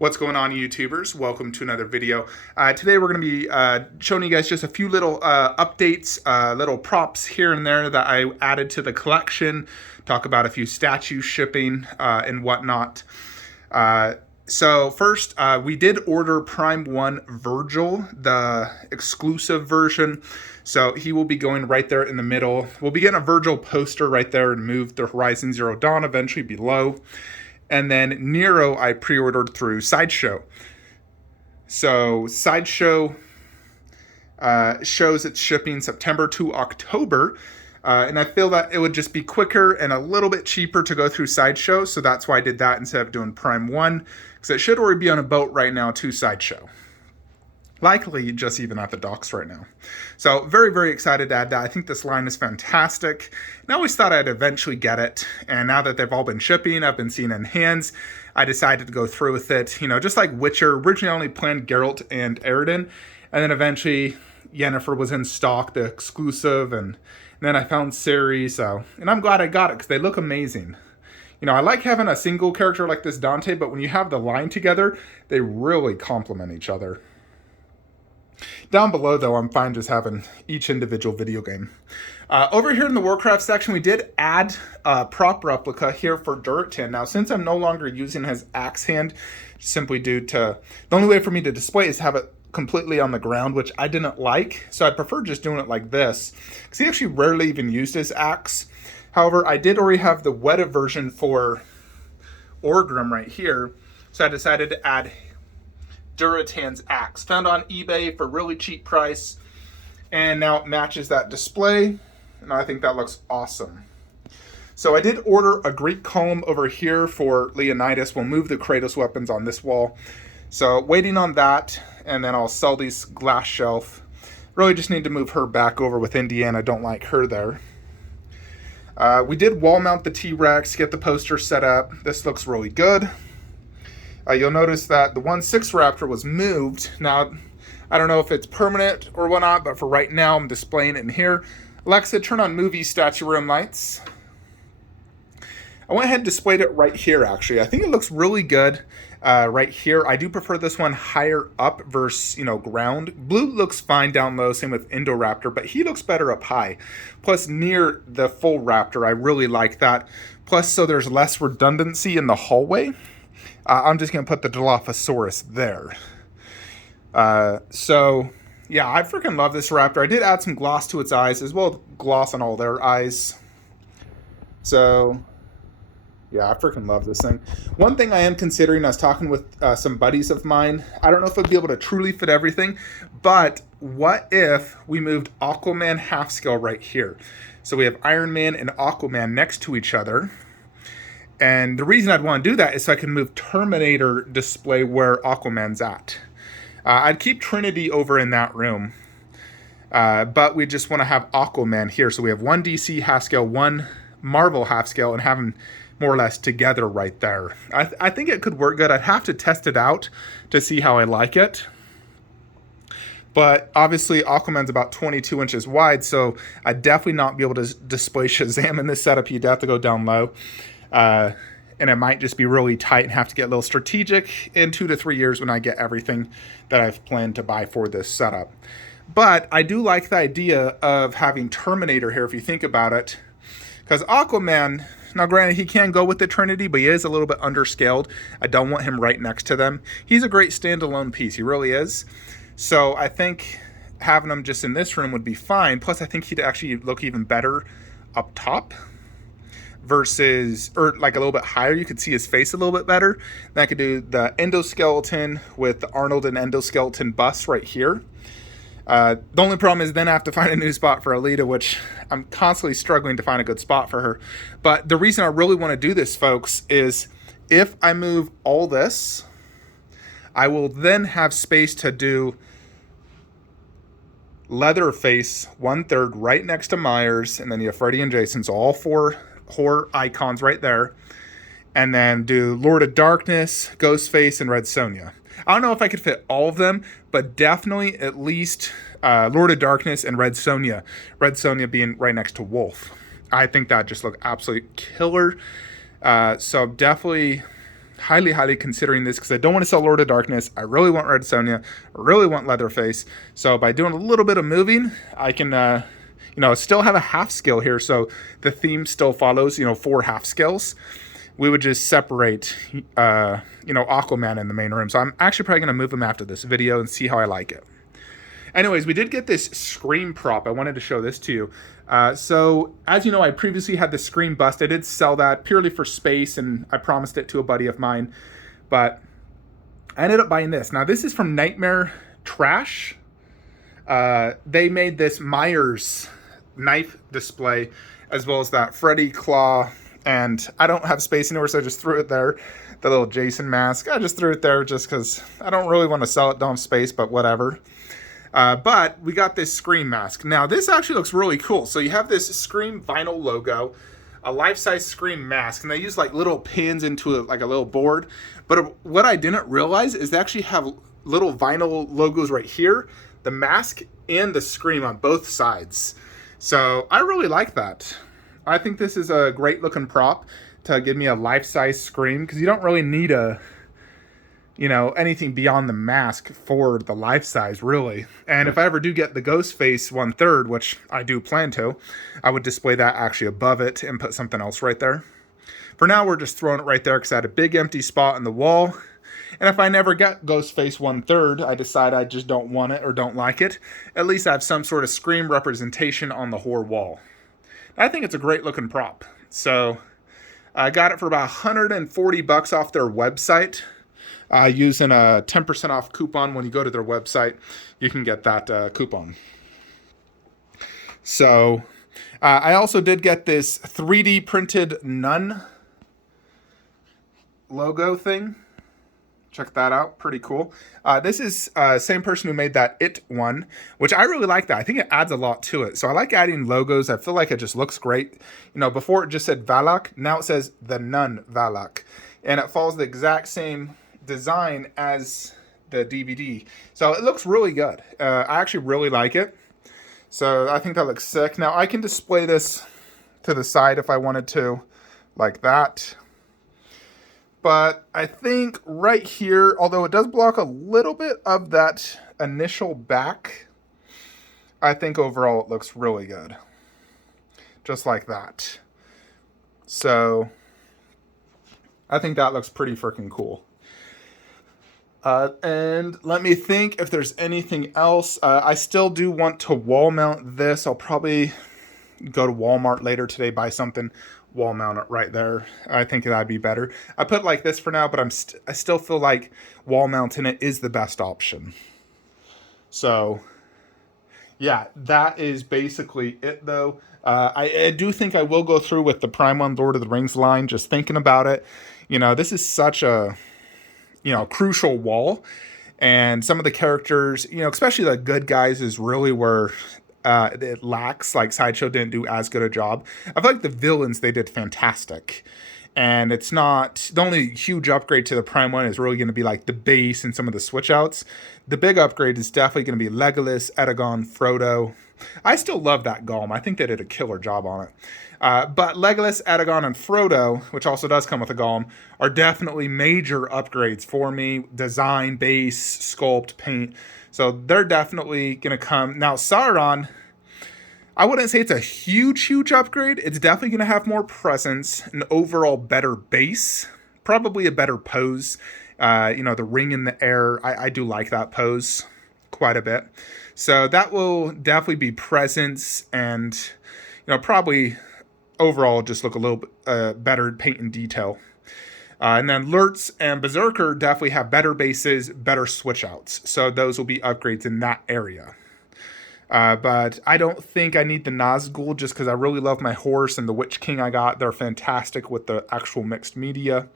What's going on, YouTubers? Welcome to another video. Today we're going to be showing you guys just a few little updates, little props here and there that I added to the collection, talk about a few statues shipping and whatnot. So first, we did order Prime 1 Virgil, the exclusive version. So he will be going right there in the middle. We'll be getting a Virgil poster right there and move the Horizon Zero Dawn eventually below. And then Nero I pre-ordered through Sideshow. So Sideshow shows its shipping September to October. And I feel that it would just be quicker and a little bit cheaper to go through Sideshow. So that's why I did that instead of doing Prime 1. Because it should already be on a boat right now to Sideshow. Likely just even at the docks right now. So very, very excited to add that. I think this line is fantastic. And I always thought I'd eventually get it. And now that they've all been shipping, I've been seeing in hands, I decided to go through with it. You know, just like Witcher, originally I only planned Geralt and Aroden. And then eventually Yennefer was in stock, the exclusive. And then I found Ciri. And I'm glad I got it because they look amazing. You know, I like having a single character like this Dante, but when you have the line together, they really complement each other. Down below, though, I'm fine just having each individual video game. Over here in the Warcraft section, we did add a prop replica here for Durotan. Now, since I'm no longer using his axe hand, simply due to the only way for me to display is have it completely on the ground, which I didn't like. So I prefer just doing it like this, because he actually rarely even used his axe. However, I did already have the Weta version for Orgrim right here, so I decided to add Durotan's axe, found on eBay for a really cheap price, and now it matches that display, and I think that looks awesome. So I did order a Greek column over here for Leonidas. We'll move the Kratos weapons on this wall. So waiting on that, and then I'll sell these glass shelf. Really just need to move her back over with Indiana. Don't like her there. We did wall mount the T-Rex, get the poster set up. This looks really good. You'll notice that the 1/6 Raptor was moved. Now, I don't know if it's permanent or whatnot, but for right now, I'm displaying it in here. Alexa, turn on movie statue room lights. I went ahead and displayed it right here, actually. I think it looks really good right here. I do prefer this one higher up versus, ground. Blue looks fine down low, same with Indoraptor, but he looks better up high. Plus, near the full Raptor, I really like that. Plus, so there's less redundancy in the hallway. I'm just going to put the Dilophosaurus there. So, yeah, I freaking love this Raptor. I did add some gloss to its eyes, as well as gloss on all their eyes. So, yeah, I freaking love this thing. One thing I am considering, I was talking with some buddies of mine. I don't know if I'd be able to truly fit everything, but what if we moved Aquaman half scale right here? So we have Iron Man and Aquaman next to each other. And the reason I'd want to do that is so I can move Terminator display where Aquaman's at. I'd keep Trinity over in that room. But we just want to have Aquaman here. So we have one DC half scale, one Marvel half scale, and have them more or less together right there. I think it could work good. I'd have to test it out to see how I like it. But obviously Aquaman's about 22 inches wide, so I'd definitely not be able to display Shazam in this setup. You'd have to go down low. And it might just be really tight and have to get a little strategic in 2 to 3 years when I get everything that I've planned to buy for this setup. But I do like the idea of having Terminator here, if you think about it. Because Aquaman, now granted, he can go with the Trinity, but he is a little bit underscaled. I don't want him right next to them. He's a great standalone piece. He really is. So I think having him just in this room would be fine. Plus, I think he'd actually look even better up top. Versus, or like a little bit higher, you could see his face a little bit better. Then I could do the endoskeleton with the Arnold and endoskeleton bust right here. The only problem is then I have to find a new spot for Alita, which I'm constantly struggling to find a good spot for her. But the reason I really want to do this, folks, is if I move all this, I will then have space to do Leatherface 1/3 right next to Myers, and then you have Freddy and Jason, so all 4 horror icons right there, and then do Lord of Darkness, Ghostface, and Red Sonja. I don't know if I could fit all of them, but definitely at least Lord of Darkness and Red Sonja. Red Sonja being right next to Wolf. I think that just looked absolutely killer. So definitely highly considering this because I don't want to sell Lord of Darkness. I really want Red Sonja. I really want Leatherface. So by doing a little bit of moving, I can, still have a half skill here. So the theme still follows, 4 half skills. We would just separate, Aquaman in the main room. So I'm actually probably going to move him after this video and see how I like it. Anyways, we did get this Scream prop. I wanted to show this to you. So, as you know, I previously had the Scream bust. I did sell that purely for space, and I promised it to a buddy of mine. But I ended up buying this. Now, this is from Nightmare Trash. They made this Myers knife display, as well as that Freddy claw. And I don't have space anywhere, so I just threw it there. The little Jason mask. I just threw it there just because I don't really want to sell it, don't have space, but whatever. But we got this Scream mask. Now, this actually looks really cool. So you have this Scream vinyl logo, a life-size Scream mask, and they use like little pins into a little board. But what I didn't realize is they actually have little vinyl logos right here, the mask and the Scream on both sides. So I really like that. I think this is a great looking prop to give me a life-size Scream, because you don't really need anything beyond the mask for the life size, really. And if I ever do get the Ghostface 1/3, which I do plan to, I would display that actually above it and put something else right there. For now, we're just throwing it right there because I had a big empty spot in the wall. And if I never get Ghostface 1/3, I decide I just don't want it or don't like it, at least I have some sort of Scream representation on the horror wall. I think it's a great looking prop. So I got it for about $140 off their website. Using a 10% off coupon when you go to their website, you can get that coupon. So I also did get this 3D printed nun logo thing. Check that out. Pretty cool. This is same person who made that It one, which I really like that. I think it adds a lot to it. So I like adding logos. I feel like it just looks great. Before it just said Valak. Now it says the Nun Valak. And it follows the exact same design as the DVD. So it looks really good. I actually really like it. So I think that looks sick. Now I can display this to the side if I wanted to, like that. But I think right here, although it does block a little bit of that initial back, I think overall it looks really good. Just like that. So I think that looks pretty freaking cool. And let me think if there's anything else. I still do want to wall mount this. I'll probably go to Walmart later today, buy something, wall mount it right there. I think that'd be better. I put it like this for now, but I still feel like wall mounting it is the best option. So yeah, that is basically it though. I do think I will go through with the Prime 1 Lord of the Rings line, just thinking about it. This is such a crucial wall, and some of the characters, especially the good guys, is really where it lacks. Like Sideshow didn't do as good a job. I feel like the villains, they did fantastic, and it's not the only huge upgrade to the Prime 1 is really going to be like the base and some of the switch outs. The big upgrade is definitely going to be Legolas, Eragon, Frodo. I still love that Gollum. I think they did a killer job on it. But Legolas, Eragon, and Frodo, which also does come with a Gollum, are definitely major upgrades for me. Design, base, sculpt, paint. So they're definitely going to come. Now, Sauron, I wouldn't say it's a huge upgrade. It's definitely going to have more presence, an overall better base, probably a better pose. The ring in the air, I do like that pose quite a bit. So that will definitely be presence, and probably overall just look a little bit better paint and detail. And then Lurtz and Berserker definitely have better bases, better switch outs. So those will be upgrades in that area. But I don't think I need the Nazgul just because I really love my horse and the Witch King I got. They're fantastic with the actual mixed media.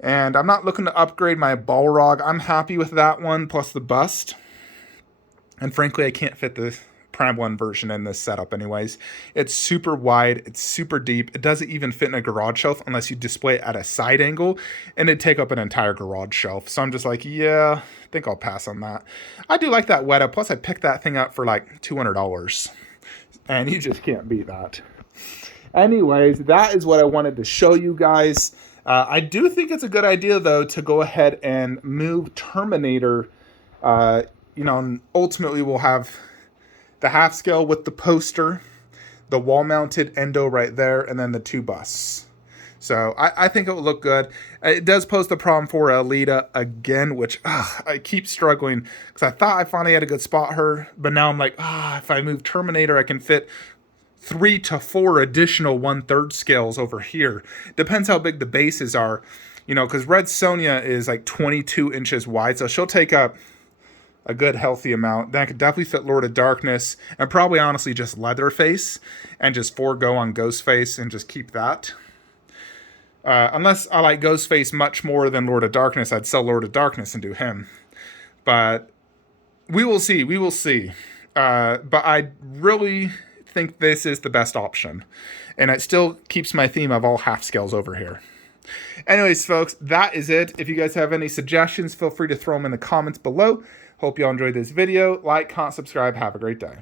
And I'm not looking to upgrade my Balrog. I'm happy with that one, plus the bust. And frankly, I can't fit the Prime 1 version in this setup anyways. It's super wide, it's super deep. It doesn't even fit in a garage shelf unless you display it at a side angle, and it'd take up an entire garage shelf. So I'm just like, yeah, I think I'll pass on that. I do like that Weta, plus I picked that thing up for like $200. And you just can't beat that. Anyways, that is what I wanted to show you guys. I do think it's a good idea, though, to go ahead and move Terminator. And ultimately we'll have the half scale with the poster, the wall-mounted endo right there, and then the 2 busts. So I think it will look good. It does pose the problem for Alita again, which I keep struggling because I thought I finally had a good spot her, but now I'm like, if I move Terminator, I can fit 3 to 4 additional 1/3 scales over here. Depends how big the bases are, because Red Sonja is like 22 inches wide, so she'll take up a good healthy amount. Then I could definitely fit Lord of Darkness, and probably honestly just Leatherface, and just forego on Ghostface and just keep that. Unless I like Ghostface much more than Lord of Darkness, I'd sell Lord of Darkness and do him. But we will see. But I really think this is the best option. And it still keeps my theme of all half scales over here. Anyways, folks, that is it. If you guys have any suggestions, feel free to throw them in the comments below. Hope you all enjoyed this video. Like, comment, subscribe. Have a great day.